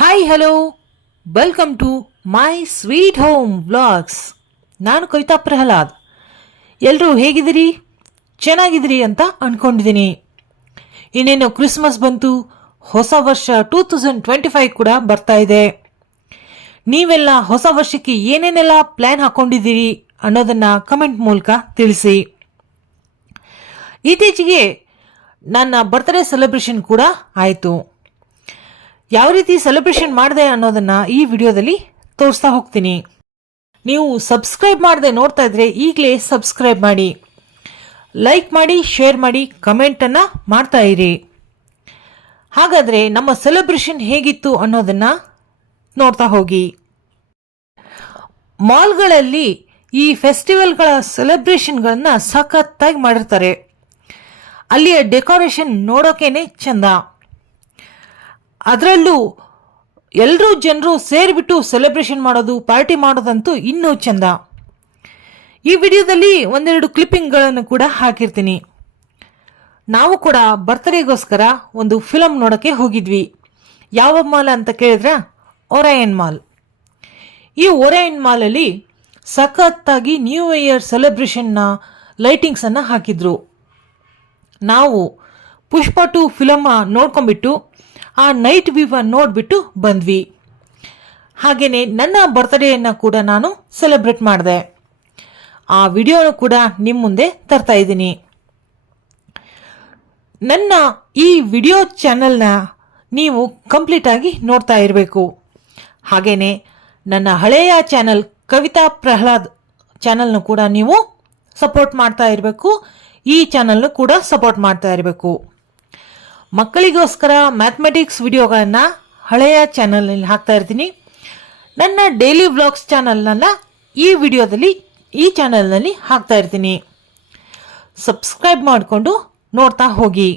Hi hello welcome to my sweet home vlogs. ನಾನು ಕವಿತಾ ಪ್ರಹ್ಲಾದ್. ಎಲ್ಲರೂ ಹೇಗಿದ್ದೀರಿ? ಚೆನ್ನಾಗಿದ್ದೀರಿ ಅಂತ ಅಂದ್ಕೊಂಡಿದ್ದೀನಿ. ಇನ್ನೇನು ಕ್ರಿಸ್ಮಸ್ ಬಂತು, ಹೊಸ ವರ್ಷ 2025 ಕೂಡ ಬರ್ತಾ ಇದೆ. ನೀವೆಲ್ಲ ಹೊಸ ವರ್ಷಕ್ಕೆ ಏನೇನೆಲ್ಲ ಪ್ಲ್ಯಾನ್ ಹಾಕ್ಕೊಂಡಿದ್ದೀರಿ ಅನ್ನೋದನ್ನು ಕಮೆಂಟ್ ಮೂಲಕ ತಿಳಿಸಿ. ಇತ್ತೀಚೆಗೆ ನನ್ನ ಬರ್ತ್ಡೇ ಸೆಲೆಬ್ರೇಷನ್ ಕೂಡ ಆಯಿತು. ಯಾವ ರೀತಿ ಸೆಲೆಬ್ರೇಷನ್ ಮಾಡಿದೆ ಅನ್ನೋದನ್ನು ಈ ವಿಡಿಯೋದಲ್ಲಿ ತೋರಿಸ್ತಾ ಹೋಗ್ತೀನಿ. ನೀವು ಸಬ್ಸ್ಕ್ರೈಬ್ ಮಾಡದೆ ನೋಡ್ತಾ ಇದ್ರೆ ಈಗಲೇ ಸಬ್ಸ್ಕ್ರೈಬ್ ಮಾಡಿ, ಲೈಕ್ ಮಾಡಿ, ಶೇರ್ ಮಾಡಿ, ಕಮೆಂಟನ್ನು ಮಾಡ್ತಾ ಇರಿ. ಹಾಗಾದರೆ ನಮ್ಮ ಸೆಲೆಬ್ರೇಷನ್ ಹೇಗಿತ್ತು ಅನ್ನೋದನ್ನು ನೋಡ್ತಾ ಹೋಗಿ. ಮಾಲ್ಗಳಲ್ಲಿ ಈ ಫೆಸ್ಟಿವಲ್ಗಳ ಸೆಲೆಬ್ರೇಷನ್ಗಳನ್ನು ಸಖತ್ತಾಗಿ ಮಾಡಿರ್ತಾರೆ. ಅಲ್ಲಿಯ ಡೆಕೋರೇಷನ್ ನೋಡೋಕೇನೆ ಚಂದ. ಅದರಲ್ಲೂ ಎಲ್ಲರೂ ಜನರು ಸೇರಿಬಿಟ್ಟು ಸೆಲೆಬ್ರೇಷನ್ ಮಾಡೋದು, ಪಾರ್ಟಿ ಮಾಡೋದಂತೂ ಇನ್ನೂ ಚಂದ. ಈ ವಿಡಿಯೋದಲ್ಲಿ ಒಂದೆರಡು ಕ್ಲಿಪ್ಪಿಂಗ್ಗಳನ್ನು ಕೂಡ ಹಾಕಿರ್ತೀನಿ. ನಾವು ಕೂಡ ಬರ್ತ್ಡೇಗೋಸ್ಕರ ಒಂದು ಫಿಲಮ್ ನೋಡೋಕ್ಕೆ ಹೋಗಿದ್ವಿ. ಯಾವ ಮಾಲ್ ಅಂತ ಕೇಳಿದ್ರೆ ಒರಯನ್ ಮಾಲ್. ಈ ಒರಯನ್ ಮಾಲಲ್ಲಿ ಸಖತ್ತಾಗಿ ನ್ಯೂ ಇಯರ್ ಸೆಲೆಬ್ರೇಷನ್ನ ಲೈಟಿಂಗ್ಸನ್ನು ಹಾಕಿದ್ರು. ನಾವು ಪುಷ್ಪ 2 ಫಿಲಮ್ ನೋಡ್ಕೊಂಡ್ಬಿಟ್ಟು ಆ ನೈಟ್ ವ್ಯೂವ ನೋಡಿಬಿಟ್ಟು ಬಂದ್ವಿ. ಹಾಗೆಯೇ ನನ್ನ ಬರ್ತ್ಡೇಯನ್ನು ಕೂಡ ನಾನು ಸೆಲೆಬ್ರೇಟ್ ಮಾಡಿದೆ. ಆ ವಿಡಿಯೋನು ಕೂಡ ನಿಮ್ಮ ಮುಂದೆ ತರ್ತಾ ಇದ್ದೀನಿ. ನನ್ನ ಈ ವಿಡಿಯೋ ಚಾನಲ್ನ ನೀವು ಕಂಪ್ಲೀಟಾಗಿ ನೋಡ್ತಾ ಇರಬೇಕು. ಹಾಗೆಯೇ ನನ್ನ ಹಳೆಯ ಚಾನಲ್ ಕವಿತಾ ಪ್ರಹ್ಲಾದ್ ಚಾನಲ್ನು ಕೂಡ ನೀವು ಸಪೋರ್ಟ್ ಮಾಡ್ತಾ ಇರಬೇಕು. ಈ ಚಾನಲ್ನು ಕೂಡ ಸಪೋರ್ಟ್ ಮಾಡ್ತಾ ಇರಬೇಕು. ಮಕ್ಕಳಿಗೋಸ್ಕರ ಮ್ಯಾಥಮೆಟಿಕ್ಸ್ ವಿಡಿಯೋಗಳನ್ನು ಹಳೆಯ ಚಾನಲ್ನಲ್ಲಿ ಹಾಕ್ತಾ ಇರ್ತೀನಿ. ನನ್ನ ಡೈಲಿ ವ್ಲಾಗ್ಸ್ ಚಾನಲ್ನ ಈ ಚಾನಲ್ನಲ್ಲಿ ಹಾಕ್ತಾ ಇರ್ತೀನಿ. ಸಬ್ಸ್ಕ್ರೈಬ್ ಮಾಡಿಕೊಂಡು ನೋಡ್ತಾ ಹೋಗಿ.